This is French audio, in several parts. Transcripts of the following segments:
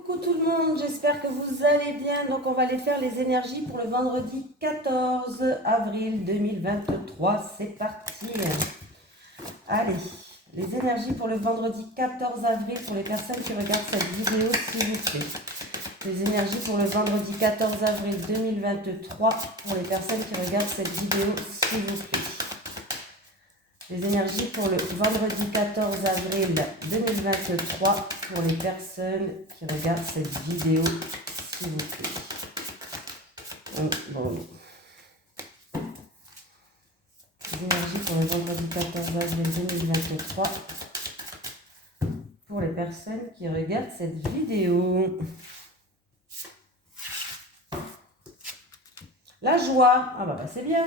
Coucou tout le monde, j'espère que vous allez bien. Donc on va aller faire les énergies pour le vendredi 14 avril 2023. C'est parti. Allez, les énergies pour le vendredi 14 avril pour les personnes qui regardent cette vidéo, s'il vous plaît. Les énergies pour le vendredi 14 avril 2023 pour les personnes qui regardent cette vidéo, s'il vous plaît. Les énergies pour le vendredi 14 avril 2023 pour les personnes qui regardent cette vidéo, s'il vous plaît. Bon. Les énergies pour le vendredi 14 avril 2023 pour les personnes qui regardent cette vidéo. La joie, c'est bien.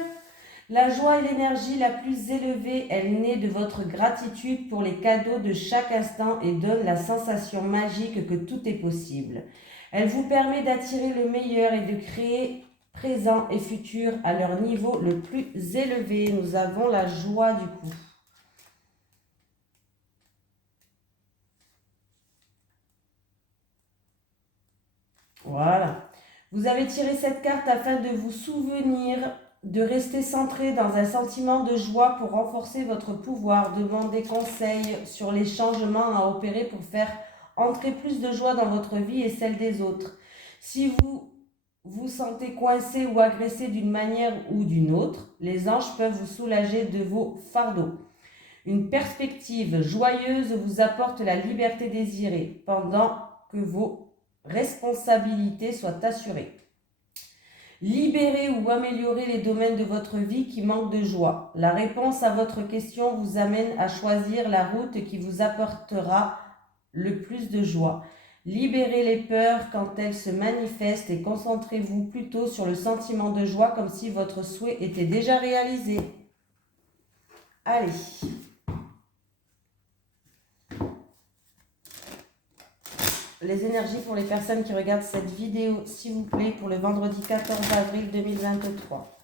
La joie est l'énergie la plus élevée, elle naît de votre gratitude pour les cadeaux de chaque instant et donne la sensation magique que tout est possible. Elle vous permet d'attirer le meilleur et de créer présent et futur à leur niveau le plus élevé. Nous avons la joie du coup. Voilà. Vous avez tiré cette carte afin de vous souvenir de rester centré dans un sentiment de joie pour renforcer votre pouvoir. Demandez conseil sur les changements à opérer pour faire entrer plus de joie dans votre vie et celle des autres. Si vous vous sentez coincé ou agressé d'une manière ou d'une autre, les anges peuvent vous soulager de vos fardeaux. Une perspective joyeuse vous apporte la liberté désirée pendant que vos responsabilités soient assurées. Libérer ou améliorer les domaines de votre vie qui manquent de joie. La réponse à votre question vous amène à choisir la route qui vous apportera le plus de joie. Libérez les peurs quand elles se manifestent et concentrez-vous plutôt sur le sentiment de joie comme si votre souhait était déjà réalisé. Allez. Les énergies pour les personnes qui regardent cette vidéo, s'il vous plaît, pour le vendredi 14 avril 2023.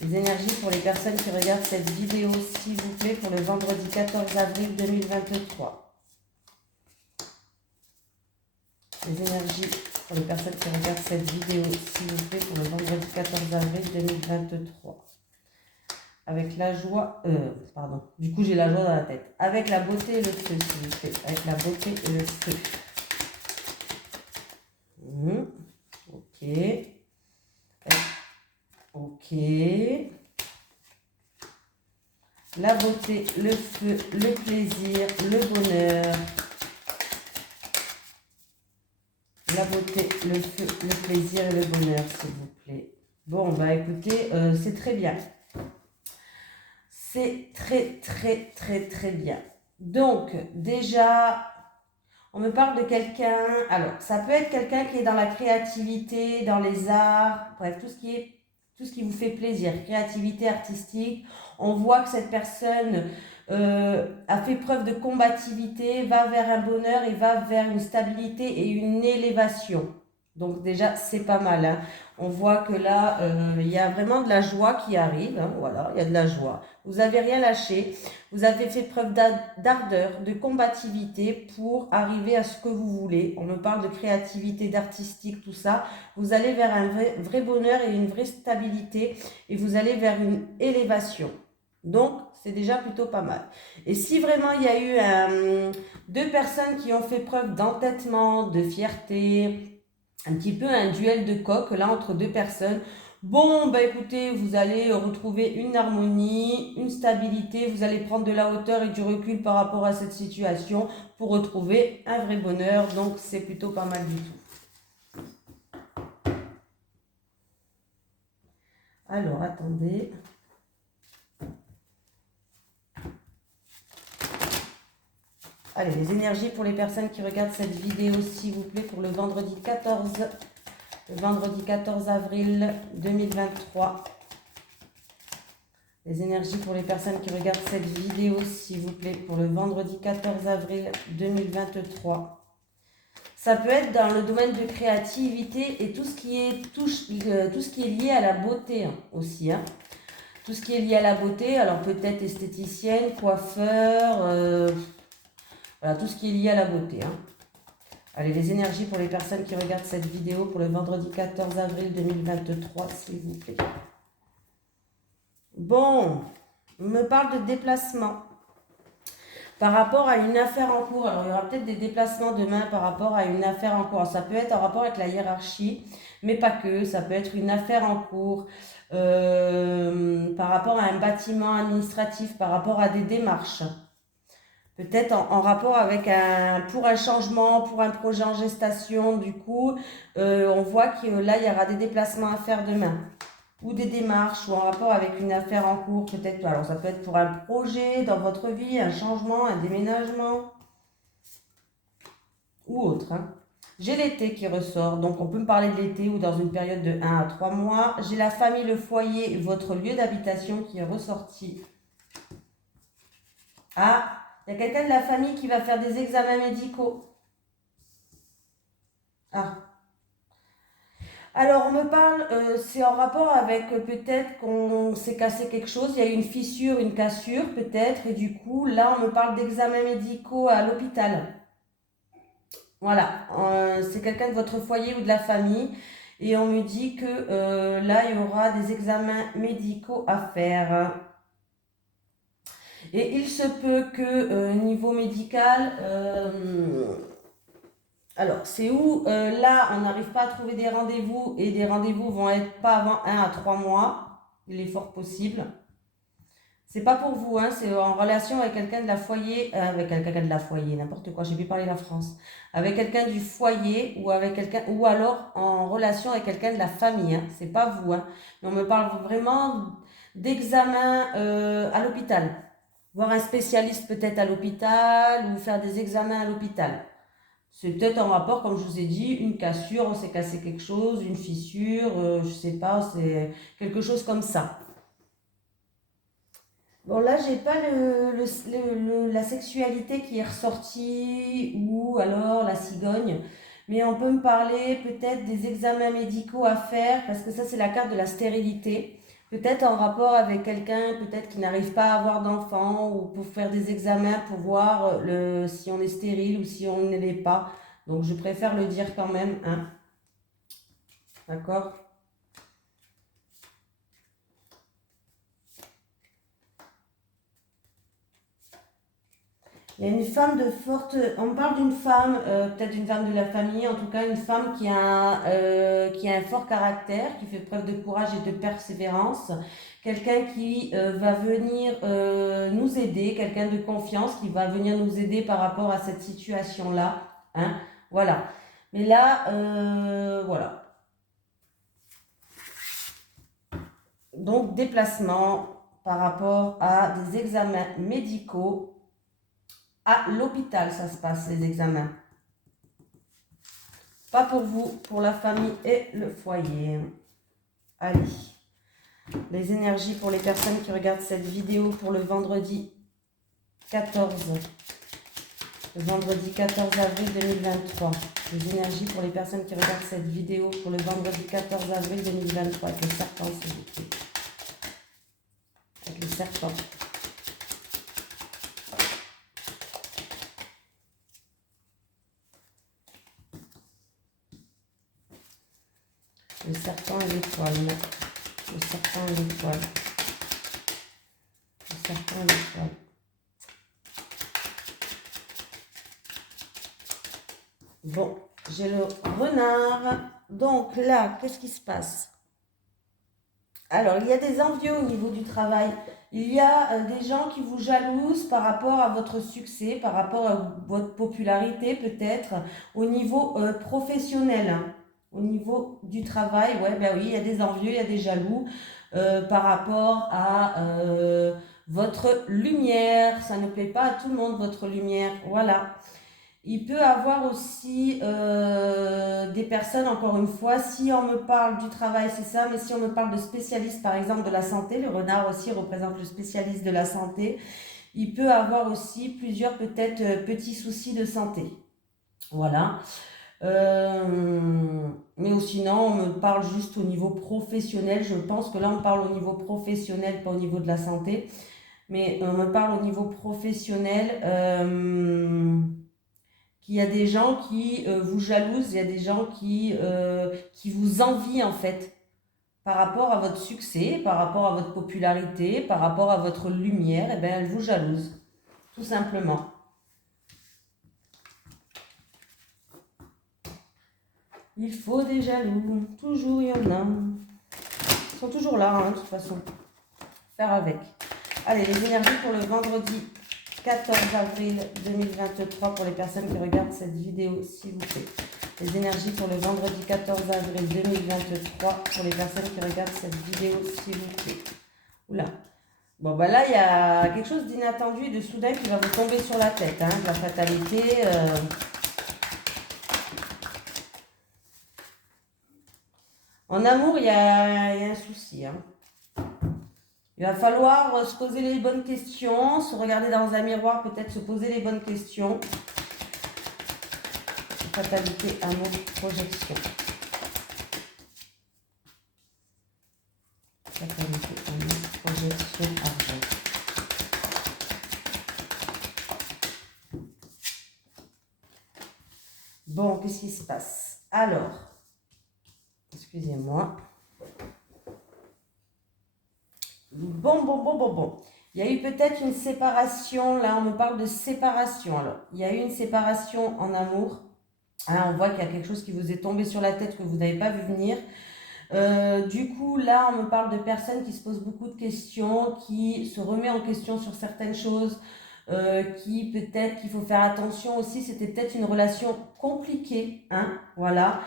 Les énergies pour les personnes qui regardent cette vidéo, s'il vous plaît, pour le vendredi 14 avril 2023. Les énergies pour les personnes qui regardent cette vidéo, s'il vous plaît, pour le vendredi 14 avril 2023. Avec la joie, du coup j'ai la joie dans la tête. Avec la beauté et le feu, s'il vous plaît. Avec la beauté et le feu. Ok. Ok. La beauté, le feu, le plaisir, le bonheur. La beauté, le feu, le plaisir et le bonheur, s'il vous plaît. Bon, écoutez, c'est très bien. C'est très bien. Donc, déjà, on me parle de quelqu'un, alors ça peut être quelqu'un qui est dans la créativité, dans les arts, bref, tout ce qui vous fait plaisir, créativité artistique. On voit que cette personne a fait preuve de combativité, va vers un bonheur et va vers une stabilité et une élévation. Donc déjà, c'est pas mal. Hein. On voit que là, il y a vraiment de la joie qui arrive. Hein, voilà, il y a de la joie. Vous n'avez rien lâché. Vous avez fait preuve d'ardeur, de combativité pour arriver à ce que vous voulez. On me parle de créativité, d'artistique, tout ça. Vous allez vers un vrai bonheur et une vraie stabilité. Et vous allez vers une élévation. Donc, c'est déjà plutôt pas mal. Et si vraiment il y a eu deux personnes qui ont fait preuve d'entêtement, de fierté, un petit peu un duel de coq là entre deux personnes. Bon, écoutez, vous allez retrouver une harmonie, une stabilité, vous allez prendre de la hauteur et du recul par rapport à cette situation pour retrouver un vrai bonheur. Donc, c'est plutôt pas mal du tout. Alors, attendez. Allez, les énergies pour les personnes qui regardent cette vidéo, s'il vous plaît, pour le vendredi 14 avril 2023. Les énergies pour les personnes qui regardent cette vidéo, s'il vous plaît, pour le vendredi 14 avril 2023. Ça peut être dans le domaine de créativité et tout ce qui est lié à la beauté hein, aussi. Hein. Tout ce qui est lié à la beauté, alors peut-être esthéticienne, coiffeur, voilà, tout ce qui est lié à la beauté. Hein. Allez, les énergies pour les personnes qui regardent cette vidéo pour le vendredi 14 avril 2023, s'il vous plaît. Bon, on me parle de déplacement. Par rapport à une affaire en cours, alors il y aura peut-être des déplacements demain par rapport à une affaire en cours. Alors, ça peut être en rapport avec la hiérarchie, mais pas que. Ça peut être une affaire en cours, par rapport à un bâtiment administratif, par rapport à des démarches. Peut-être en rapport avec pour un changement, pour un projet en gestation. Du coup, on voit que là, il y aura des déplacements à faire demain. Ou des démarches, ou en rapport avec une affaire en cours, peut-être. Alors, ça peut être pour un projet dans votre vie, un changement, un déménagement, ou autre. Hein. J'ai l'été qui ressort, donc on peut me parler de l'été ou dans une période de 1 à 3 mois. J'ai la famille, le foyer, votre lieu d'habitation qui est ressorti. Ah, il y a quelqu'un de la famille qui va faire des examens médicaux. Ah. Alors, on me parle, c'est en rapport avec peut-être qu'on s'est cassé quelque chose, il y a eu une fissure, une cassure peut-être, et du coup, là, on me parle d'examens médicaux à l'hôpital. Voilà, c'est quelqu'un de votre foyer ou de la famille, et on me dit que là, il y aura des examens médicaux à faire. Et il se peut que niveau médical, alors c'est où là on n'arrive pas à trouver des rendez-vous et des rendez-vous vont être pas avant 1 à 3 mois, il est fort possible. C'est pas pour vous, hein, c'est en relation avec quelqu'un de la foyer, avec quelqu'un de la foyer, n'importe quoi, j'ai pu parler la France, avec quelqu'un du foyer ou avec quelqu'un, ou alors en relation avec quelqu'un de la famille, hein, c'est pas vous, hein, mais on me parle vraiment d'examen à l'hôpital. Voir un spécialiste peut-être à l'hôpital ou faire des examens à l'hôpital. C'est peut-être en rapport, comme je vous ai dit, une cassure, on s'est cassé quelque chose, une fissure, je sais pas, c'est quelque chose comme ça. Bon, là, j'ai pas la sexualité qui est ressortie ou alors la cigogne, mais on peut me parler peut-être des examens médicaux à faire parce que ça, c'est la carte de la stérilité. Peut-être en rapport avec quelqu'un, peut-être qui n'arrive pas à avoir d'enfant ou pour faire des examens pour voir si on est stérile ou si on ne l'est pas. Donc, je préfère le dire quand même, hein. D'accord? Il y a une femme de forte. On parle d'une femme, peut-être une femme de la famille, en tout cas une femme qui a un fort caractère, qui fait preuve de courage et de persévérance. Quelqu'un qui va venir nous aider, quelqu'un de confiance qui va venir nous aider par rapport à cette situation-là. Hein, voilà. Mais là, voilà. Donc, déplacement par rapport à des examens médicaux. À l'hôpital, ça se passe, les examens. Pas pour vous, pour la famille et le foyer. Allez. Les énergies pour les personnes qui regardent cette vidéo pour le vendredi 14. Le vendredi 14 avril 2023. Les énergies pour les personnes qui regardent cette vidéo pour le vendredi 14 avril 2023. Avec les serpents, s'il vous plaît. Avec les serpents. Le serpent et l'étoile. Le serpent et l'étoile. Le serpent et l'étoile. Bon, j'ai le renard. Donc là, qu'est-ce qui se passe? Alors, il y a des envieux au niveau du travail. Il y a des gens qui vous jalousent par rapport à votre succès, par rapport à votre popularité peut-être, au niveau professionnel. Au niveau du travail, ouais, ben oui, il y a des envieux, il y a des jaloux par rapport à votre lumière. Ça ne plaît pas à tout le monde, votre lumière. Voilà. Il peut avoir aussi des personnes, encore une fois, si on me parle du travail, c'est ça, mais si on me parle de spécialistes, par exemple, de la santé, le renard aussi représente le spécialiste de la santé, il peut avoir aussi plusieurs peut-être petits soucis de santé. Voilà. Mais sinon, on me parle juste au niveau professionnel. Je pense que là, on parle au niveau professionnel, pas au niveau de la santé. Mais on me parle au niveau professionnel qu'il y a des gens qui vous jalousent, il y a des gens qui vous envient en fait par rapport à votre succès, par rapport à votre popularité, par rapport à votre lumière, et bien elles vous jalousent, tout simplement. Il faut des jaloux, toujours il y en a. Ils sont toujours là, hein, de toute façon. Faire avec. Allez, les énergies pour le vendredi 14 avril 2023 pour les personnes qui regardent cette vidéo, s'il vous plaît. Les énergies pour le vendredi 14 avril 2023 pour les personnes qui regardent cette vidéo, s'il vous plaît. Oula. Bon, ben là, il y a quelque chose d'inattendu et de soudain qui va vous tomber sur la tête, hein, de la fatalité. En amour, il y a un souci, hein. Il va falloir se poser les bonnes questions, se regarder dans un miroir, peut-être se poser les bonnes questions. Fatalité, amour, projection. Fatalité, amour, projection, argent. Bon, qu'est-ce qui se passe? Alors, excusez-moi. Bon. Il y a eu peut-être une séparation. Là, on me parle de séparation. Alors, il y a eu une séparation en amour. Hein, on voit qu'il y a quelque chose qui vous est tombé sur la tête que vous n'avez pas vu venir. Du coup, là, on me parle de personnes qui se posent beaucoup de questions, qui se remet en question sur certaines choses, qui peut-être qu'il faut faire attention aussi. C'était peut-être une relation compliquée, hein, voilà.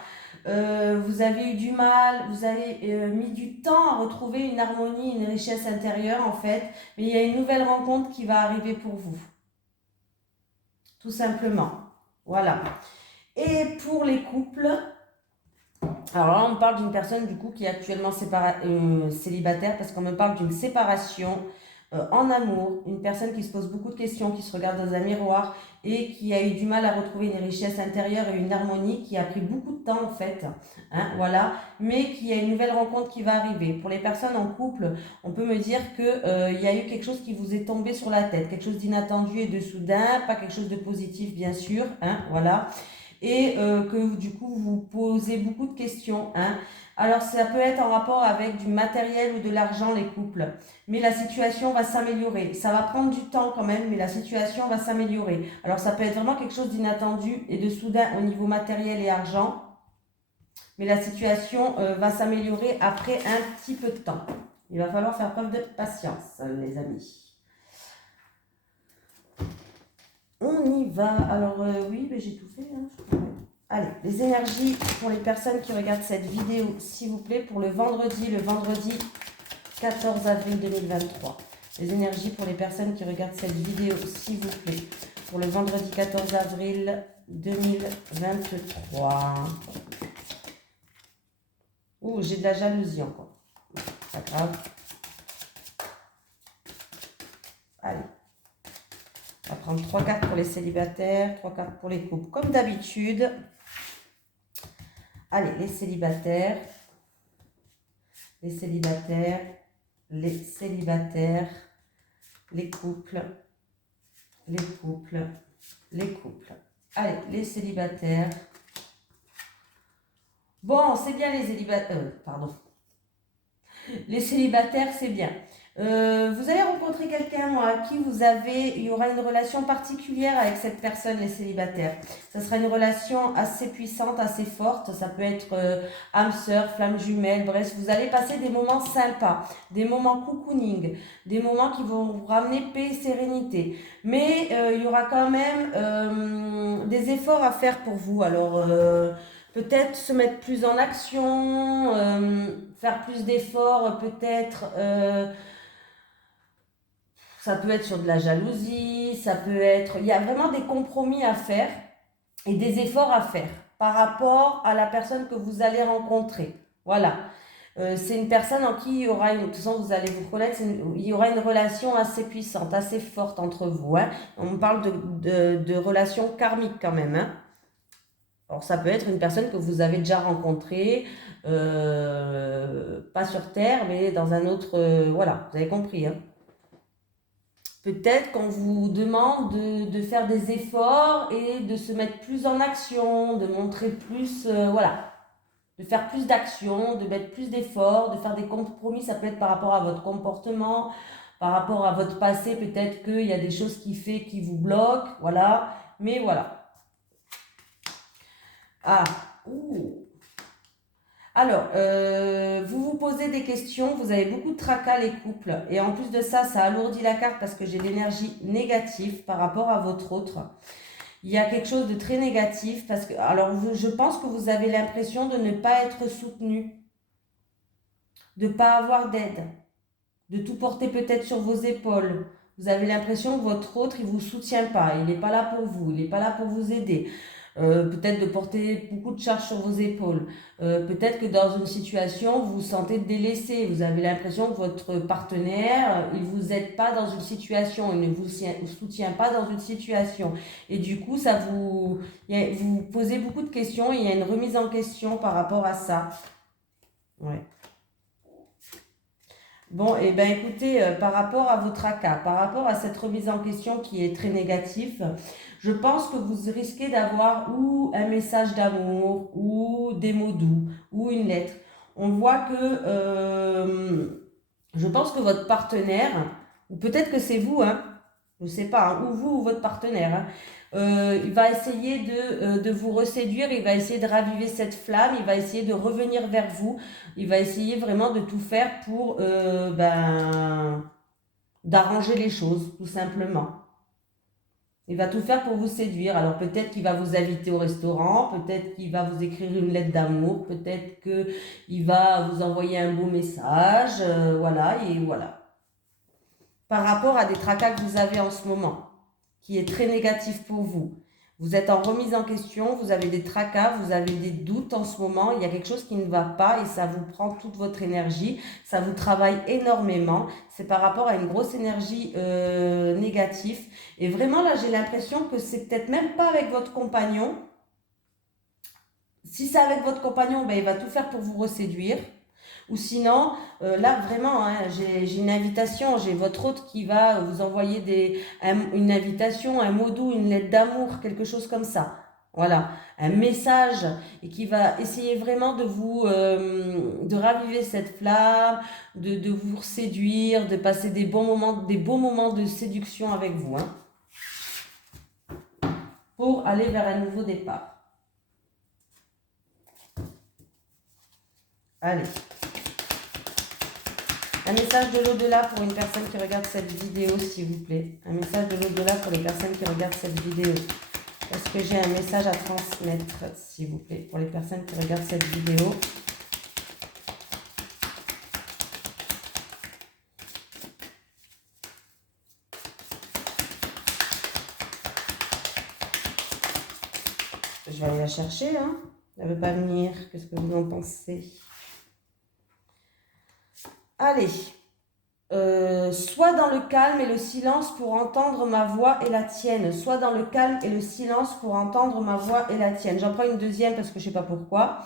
Vous avez eu du mal, vous avez mis du temps à retrouver une harmonie, une richesse intérieure en fait, mais il y a une nouvelle rencontre qui va arriver pour vous. Tout simplement. Voilà. Et pour les couples, alors là on me parle d'une personne du coup qui est actuellement célibataire parce qu'on me parle d'une séparation en amour, une personne qui se pose beaucoup de questions, qui se regarde dans un miroir et qui a eu du mal à retrouver une richesse intérieure et une harmonie qui a pris beaucoup de temps en fait, hein, voilà, mais qui a une nouvelle rencontre qui va arriver. Pour les personnes en couple, on peut me dire que y a eu quelque chose qui vous est tombé sur la tête, quelque chose d'inattendu et de soudain, pas quelque chose de positif bien sûr, hein, voilà, et que du coup vous posez beaucoup de questions, hein. Alors ça peut être en rapport avec du matériel ou de l'argent les couples, mais la situation va s'améliorer. Ça va prendre du temps quand même, mais la situation va s'améliorer. Alors ça peut être vraiment quelque chose d'inattendu et de soudain au niveau matériel et argent, mais la situation va s'améliorer après un petit peu de temps. Il va falloir faire preuve de patience, les amis. On y va. Alors oui, mais j'ai tout fait, hein. Allez, les énergies pour les personnes qui regardent cette vidéo, s'il vous plaît, pour le vendredi 14 avril 2023. Les énergies pour les personnes qui regardent cette vidéo, s'il vous plaît, pour le vendredi 14 avril 2023. Ouh, j'ai de la jalousie encore. Pas grave. Allez. On va prendre 3 cartes pour les célibataires, 3 cartes pour les couples, comme d'habitude. Allez, les célibataires, les couples, les couples. Allez, les célibataires. Bon, c'est bien les célibataires. Pardon. Les célibataires, c'est bien. Vous allez rencontrer quelqu'un à qui il y aura une relation particulière avec cette personne, les célibataires. Ça sera une relation assez puissante, assez forte. Ça peut être âme sœur, flamme jumelle, bref, vous allez passer des moments sympas, des moments cocooning, des moments qui vont vous ramener paix et sérénité. Mais il y aura quand même des efforts à faire pour vous. Alors, peut-être se mettre plus en action, faire plus d'efforts, peut-être... ça peut être sur de la jalousie, ça peut être... Il y a vraiment des compromis à faire et des efforts à faire par rapport à la personne que vous allez rencontrer. Voilà. C'est une personne en qui il y aura de toute façon vous allez vous connaître, il y aura une relation assez puissante, assez forte entre vous, hein. On parle de relations karmiques quand même, hein. Alors ça peut être une personne que vous avez déjà rencontrée, pas sur Terre, mais dans un autre... voilà, vous avez compris, hein. Peut-être qu'on vous demande de faire des efforts et de se mettre plus en action, de montrer plus, voilà, de faire plus d'actions, de mettre plus d'efforts, de faire des compromis. Ça peut être par rapport à votre comportement, par rapport à votre passé. Peut-être qu'il y a des choses qui vous bloquent, voilà. Mais voilà. Ah, ouh. Alors, vous vous posez des questions, vous avez beaucoup de tracas les couples, et en plus de ça, ça alourdit la carte parce que j'ai l'énergie négative par rapport à votre autre. Il y a quelque chose de très négatif parce que, alors, je pense que vous avez l'impression de ne pas être soutenu, de ne pas avoir d'aide, de tout porter peut-être sur vos épaules. Vous avez l'impression que votre autre, il ne vous soutient pas, il n'est pas là pour vous, il n'est pas là pour vous aider. Peut-être de porter beaucoup de charges sur vos épaules. Peut-être que dans une situation, vous vous sentez délaissé. Vous avez l'impression que votre partenaire, il ne vous aide pas dans une situation, il ne vous soutient pas dans une situation. Et du coup, vous posez beaucoup de questions et il y a une remise en question par rapport à ça. Ouais. Bon, et bien écoutez, par rapport à votre tracas, par rapport à cette remise en question qui est très négative, je pense que vous risquez d'avoir ou un message d'amour, ou des mots doux, ou une lettre. On voit que, je pense que votre partenaire, ou peut-être que c'est vous, hein, je ne sais pas, hein, ou vous ou votre partenaire, hein, il va essayer de vous reséduire, il va essayer de raviver cette flamme, il va essayer de revenir vers vous, il va essayer vraiment de tout faire pour d'arranger les choses, tout simplement. Il va tout faire pour vous séduire. Alors peut-être qu'il va vous inviter au restaurant, peut-être qu'il va vous écrire une lettre d'amour, peut-être qu'il va vous envoyer un beau message, voilà, et voilà. Par rapport à des tracas que vous avez en ce moment, qui est très négatif pour vous. Vous êtes en remise en question, vous avez des tracas, vous avez des doutes en ce moment, il y a quelque chose qui ne va pas et ça vous prend toute votre énergie, ça vous travaille énormément. C'est par rapport à une grosse énergie négative. Et vraiment là, j'ai l'impression que c'est peut-être même pas avec votre compagnon. Si c'est avec votre compagnon, ben, il va tout faire pour vous reséduire. Ou sinon, là vraiment, hein, j'ai une invitation, j'ai votre hôte qui va vous envoyer une invitation, un mot doux, une lettre d'amour, quelque chose comme ça. Voilà, un message et qui va essayer vraiment de raviver cette flamme, de vous séduire, de passer des beaux moments de séduction avec vous, hein, pour aller vers un nouveau départ. Allez. Un message de l'au-delà pour une personne qui regarde cette vidéo, s'il vous plaît. Un message de l'au-delà pour les personnes qui regardent cette vidéo. Est-ce que j'ai un message à transmettre, s'il vous plaît, pour les personnes qui regardent cette vidéo? Je vais aller la chercher, hein. Elle ne veut pas venir. Qu'est-ce que vous en pensez? Allez. Sois dans le calme et le silence pour entendre ma voix et la tienne. Sois dans le calme et le silence pour entendre ma voix et la tienne. J'en prends une deuxième parce que je ne sais pas pourquoi.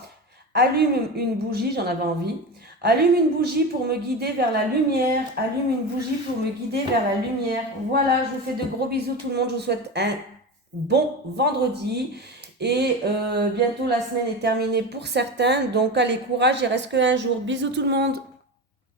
Allume une bougie, j'en avais envie. Allume une bougie pour me guider vers la lumière. Allume une bougie pour me guider vers la lumière. Voilà, je vous fais de gros bisous tout le monde. Je vous souhaite un bon vendredi. Et bientôt la semaine est terminée pour certains. Donc allez, courage, il reste qu'un jour. Bisous tout le monde.